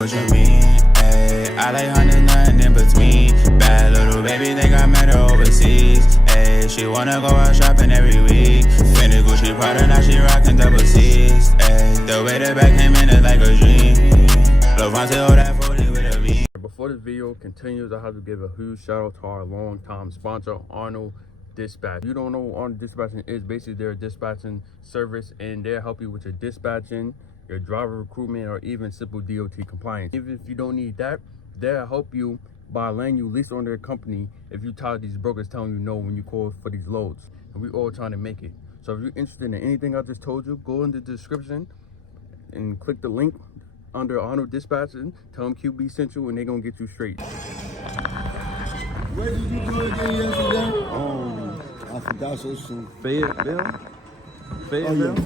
What you mean? Ayy, I like honey, nothing in between. Bad little baby, think I met her overseas. Ayy, she wanna go out shopping every week. Fendi Gucci Prada, now she rockin' double C's. Ayy, the way the back came in is like a dream. Levante, hold that 40 with a V. Before this video continues, I have to give a huge shout out to our long-time sponsor, Arnold Dispatch. If you don't know what Arnold Dispatching is, basically they're a dispatching service and they'll help you with your dispatching, your driver recruitment, or even simple DOT compliance. Even if you don't need that, they'll help you by letting you lease on their company if you tired of these brokers telling you no when you call for these loads. And we all trying to make it. So if you're interested in anything I just told you, go in the description and click the link under Arnold Dispatching, tell them QB sent you, and they're gonna get you straight. Where did you go again yesterday? I forgot so soon. Fayetteville? Fayetteville?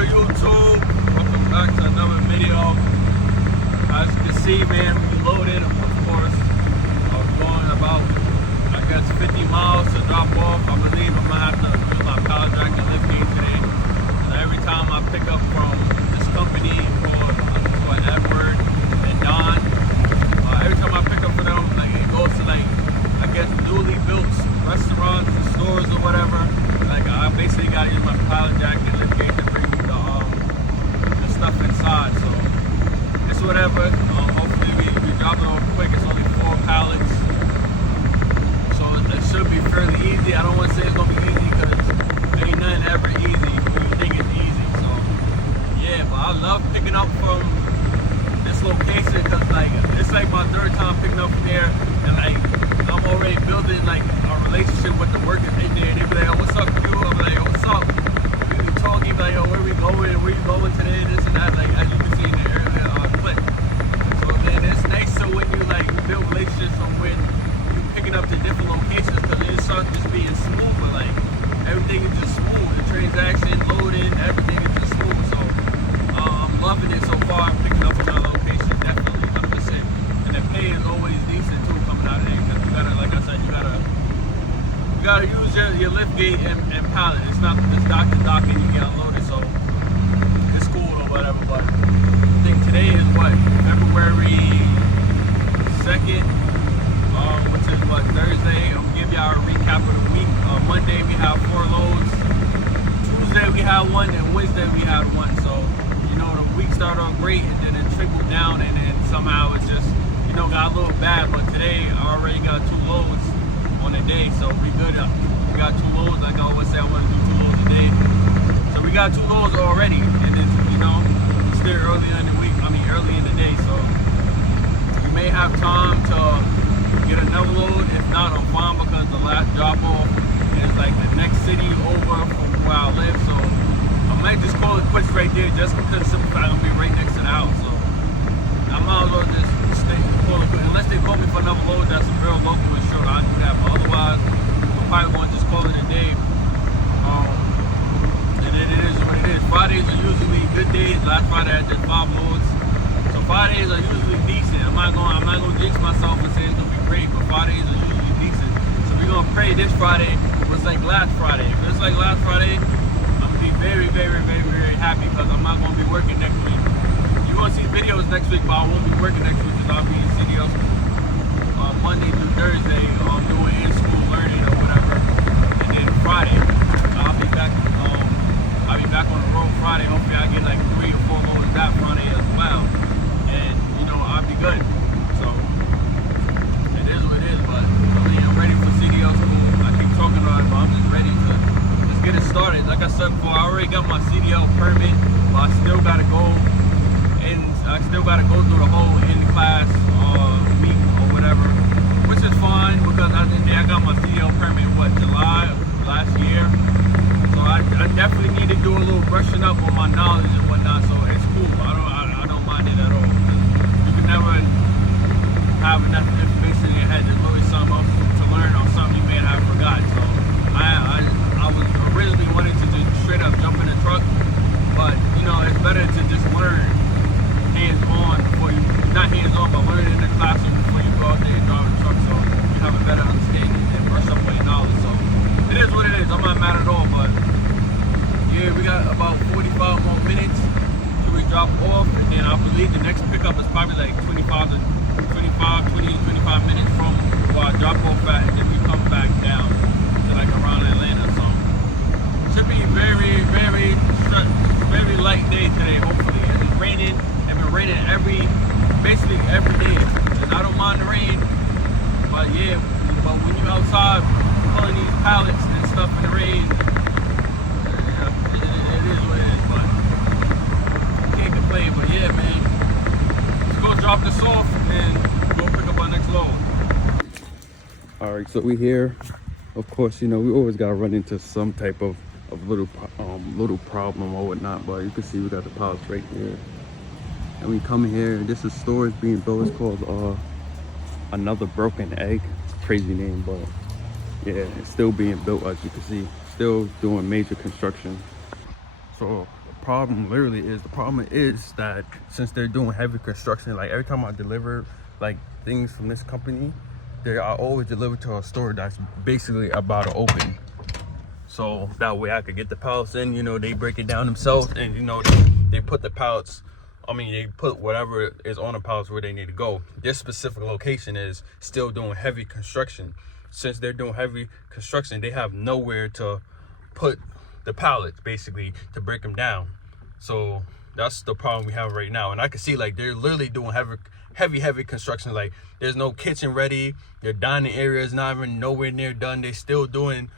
YouTube, welcome back to another video. As you can see, man, we loaded, of course. I'm going about, I guess, 50 miles to drop off. I believe I'm gonna have to do my power jack and lift gate today. So every time I pick up from this company called Edward and Don, every time I pick up for them, like it goes to like, I guess, newly built restaurants and stores or whatever. Like I basically gotta use my power jack and lift gate to bring the stuff inside. So it's whatever. Hopefully we drop it off quick. It's only 4 pallets, so it should be fairly easy. I don't want to say it's gonna be easy because ain't nothing ever easy. You think it's easy, so yeah. But I love picking up from this location because like it's like my 3rd time picking up from here, and like I'm already building like a relationship with the workers in there. They be like, "Oh, what's up, you?" I'm like, "Oh, what's up?" We be talking like, "Oh, where we going? Where you going today?" This and that. Like as you can see in the earlier clip. So then it's nice so when you like build relationships from when you picking up to different locations because it starts just being smooth. But like everything is just smooth. The transaction, loading, everything is just smooth. So I'm loving it so far. I'm picking up from another location, definitely 100%. And the pay is always decent too coming out of there because you gotta, like I said, you gotta use your lift gate and pallet. It's not just dock to dock and you get unloaded, so it's cool or whatever. But I think today is what, February 2nd, which is what, Thursday. I'll give y'all a recap of the week. Monday we have 4 loads. Tuesday we had 1, and Wednesday we had 1. So you know the week started off great and then it trickled down and then somehow it just got a little bad. But today I already got 2 loads on a day, so we good. We got 2 loads. Like I always say, I want to do 2 loads a day. So we got 2 loads already, and then still early in the week. Early in the day. So we may have time to get another load. If not, I'm fine because the last drop off is like the next city over from where I live. So I might just call it quits right there, just because simple fact I'm gonna be right next to the house. So I might as well just call it quits. Unless they call me for another load that's a real local and short, I'll do that. But otherwise, we're probably going to just call it a day. And then it is what it is. Fridays are usually good days. Last Friday I did 5 loads. So Fridays are usually decent. I'm not gonna jinx myself and say it's gonna be great, but Fridays are usually decent. So we're gonna pray this Friday was like last Friday. If it's like last Friday, I'm gonna be very, very, very, very happy because I'm not gonna be working next week. You're gonna see videos next week, but I won't be working next week because I'll be in CDL Monday through Thursday, doing in-school learning or whatever. And then Friday, I'll be back Friday. Hopefully I get like 3 or 4 more that Friday as well. And, you know, I'll be good. So, it is what it is. But, I mean, I'm ready for CDL school. I keep talking about it, but I'm just ready to just get it started. Like I said before, I already got my CDL permit, but I still got to go. And I still got to go through the whole in-class week or whatever, which is fine because I got my CDL permit, July last year. So I definitely need to do a little brushing up on my knowledge and whatnot. So it's cool. I don't mind it at all. You can never have enough information in your head. There's always something else to learn or something you may have forgot. So I was originally wanting to just straight up jump in the truck, but you know it's better to just learn hands-on before you, not hands-on, but learn in the classroom before you go out there and drive a truck, so you have a better understanding and brush up on your knowledge. So it is what it is. I'm not mad at all, but yeah, we got about 45 more minutes till we drop off, and then I believe the next pickup is probably like 20 to 25 minutes from where I drop off at, and then we come back down to like around Atlanta. So it should be very, very, very light day today, hopefully. It's raining. Raining basically every day, and I don't mind the rain, but yeah, but when you're outside pulling these pallets and stuff in the rain, it is what it is, but can't complain. But yeah, man, let's go drop this off and go pick up our next load. All right, so we here. Of course, you know, we always gotta run into some type of little problem or whatnot, but you can see we got the pallets right here. And we come here, this is storage being built. It's called Another Broken Egg. Crazy name, but yeah, it's still being built, as you can see. Still doing major construction. So the problem is that since they're doing heavy construction, like every time I deliver like things from this company, they are always delivered to a store that's basically about to open. So that way I could get the pallets in, you know, they break it down themselves, and you know, they put the pallets, they put whatever is on the pallets where they need to go. This specific location is still doing heavy construction. Since they're doing heavy construction, they have nowhere to put the pallets, basically, to break them down. So that's the problem we have right now. And I can see, like, they're literally doing heavy construction. Like, there's no kitchen ready. Their dining area is not even nowhere near done. They still doing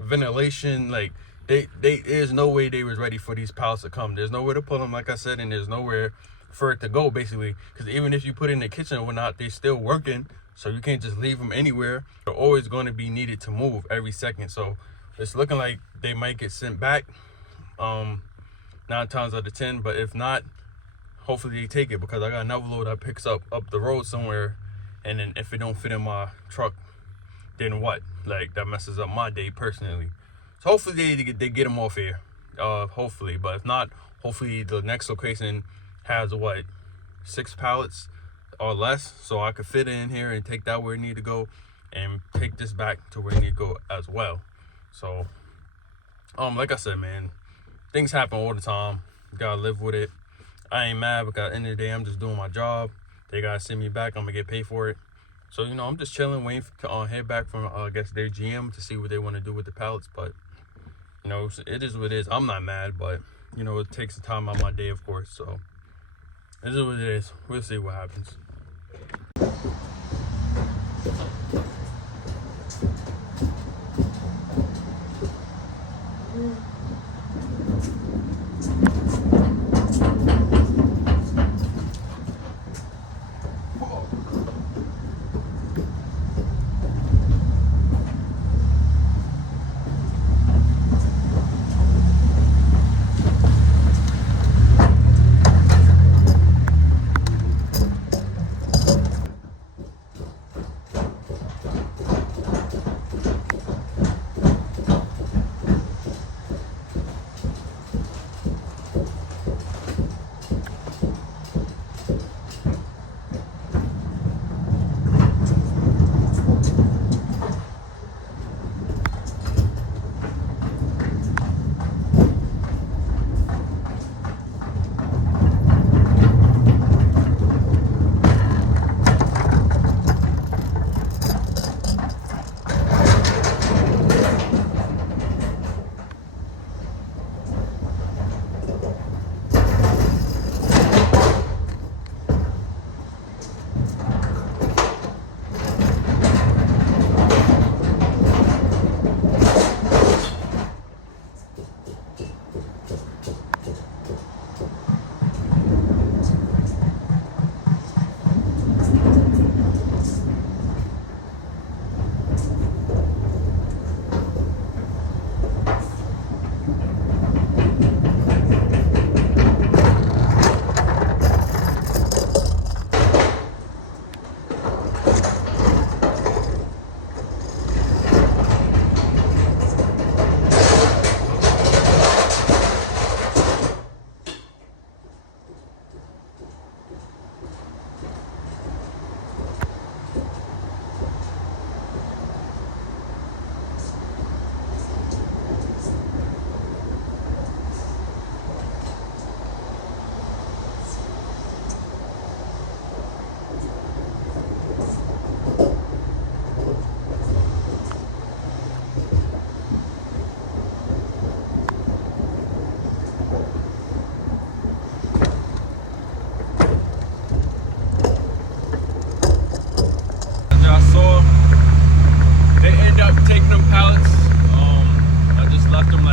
ventilation. Like, there's no way they was ready for these pallets to come. There's nowhere to put them, like I said, and there's nowhere for it to go, basically, because even if you put it in the kitchen or whatnot, they're still working, so you can't just leave them anywhere. They're always going to be needed to move every second. So it's looking like they might get sent back 9 times out of 10, but if not, hopefully they take it, because I got another load that picks up the road somewhere, and then if it don't fit in my truck, then what? Like, that messes up my day personally. So hopefully they get them off here, hopefully. But if not, hopefully the next location has 6 pallets or less, so I could fit it in here and take that where it need to go, and take this back to where it need to go as well. So like I said, man, things happen all the time. You gotta live with it. I ain't mad, because at the end of the day, I'm just doing my job. They gotta send me back. I'm gonna get paid for it. So, you know, I'm just chilling, waiting to hear back from I guess their GM to see what they want to do with the pallets. But you know, it is what it is. I'm not mad, but you know, it takes the time out of my day, of course. So it is what it is. We'll see what happens.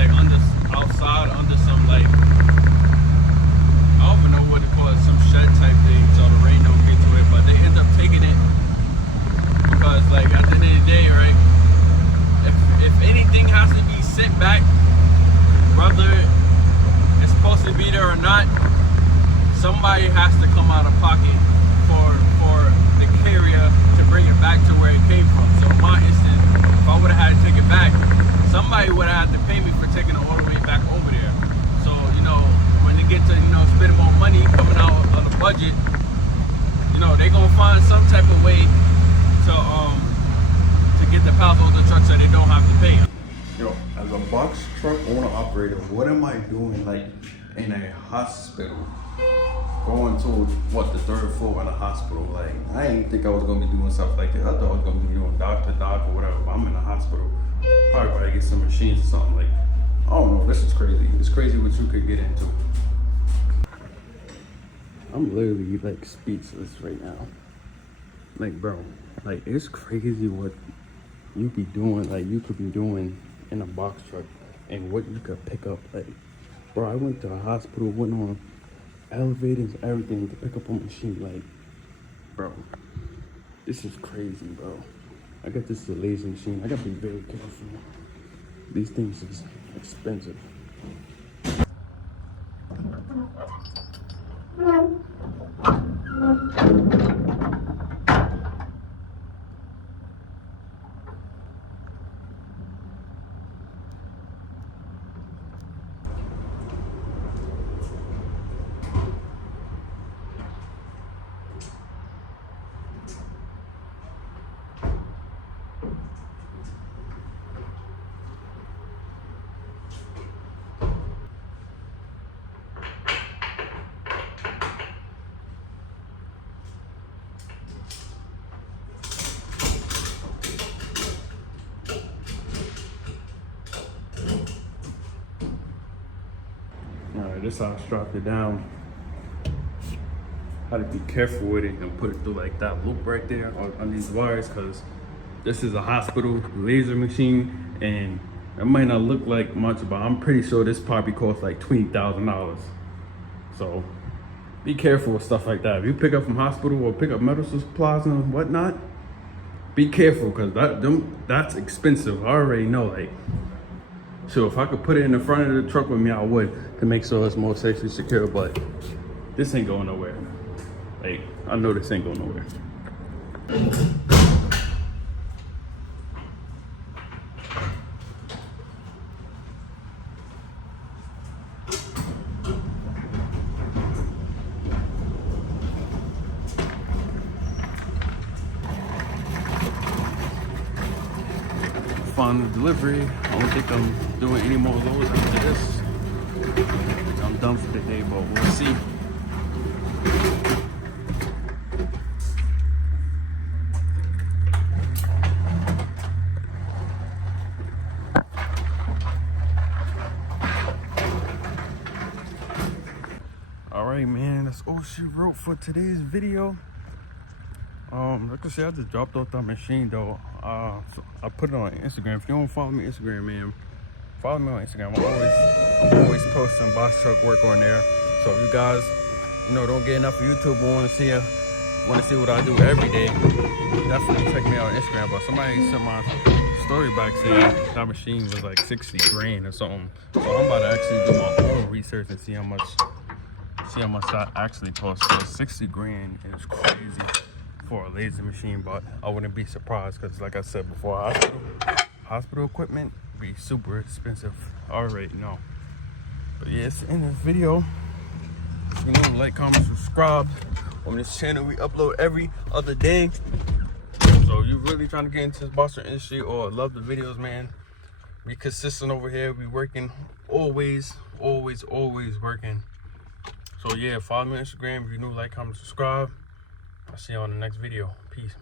like outside under some like, I don't even know what to call it, some shed type thing, so the rain don't get to it. But they end up taking it because, like, at the end of the day, right? If anything has to be sent back, whether it's supposed to be there or not, somebody has to come out of pocket for the carrier to bring it back to where it came from. So in my instance, if I would have had to take it back, somebody would have had to pay me for taking it all the way back over there. So, you know, when they get to, you know, spending more money coming out of the budget, you know, they're gonna find some type of way to get the pallets off the truck so they don't have to pay. Yo, as a box truck owner operator, what am I doing like in a hospital? Going to what, the third floor in a hospital? Like, I didn't think I was gonna be doing stuff like that. I thought I was gonna be doing doc to doc or whatever. But I'm in a hospital. Probably gotta get some machines or something. Like, I don't know. This is crazy. It's crazy what you could get into. I'm literally like speechless right now. Like, bro, like it's crazy what you be doing. Like, you could be doing in a box truck and what you could pick up. Like, bro, I went to a hospital, went on elevators, everything to pick up a machine. Like, bro, this is crazy, bro. I got this laser machine. I gotta be very careful. These things is expensive. Alright, this how I strapped it down. How to be careful with it and put it through like that loop right there on these wires, because this is a hospital laser machine and it might not look like much, but I'm pretty sure this probably costs like $20,000. So be careful with stuff like that. If you pick up from hospital or pick up medical supplies and whatnot, be careful, because that's expensive. I already know. Like, so if I could put it in the front of the truck with me, I would, to make sure it's more safely secure, but this ain't going nowhere. Like, I know this ain't going nowhere. Final delivery. I don't think I'm doing any more loads after this. I'm done for the day, but we'll see. Alright, man, that's all she wrote for today's video. Like I said, I just dropped off that machine though. So I put it on Instagram. If you don't follow me on Instagram, man, follow me on Instagram. I'm always posting box truck work on there. So if you guys, you know, don't get enough of YouTube but want to see what I do every day, definitely check me out on Instagram. But somebody sent my story back saying that machine was like 60 grand or something. So I'm about to actually do my own research and see how much that actually costs. So 60 grand is crazy for a laser machine, but I wouldn't be surprised, because like I said before, hospital equipment be super expensive. I already know. But yes, in this video, if you know, like, comment, subscribe. On this channel we upload every other day. So you really trying to get into this box truck industry or love the videos, man, be consistent over here. We working always working. So yeah, follow me on Instagram. If you're new, like, comment, subscribe. I'll see you on the next video. Peace.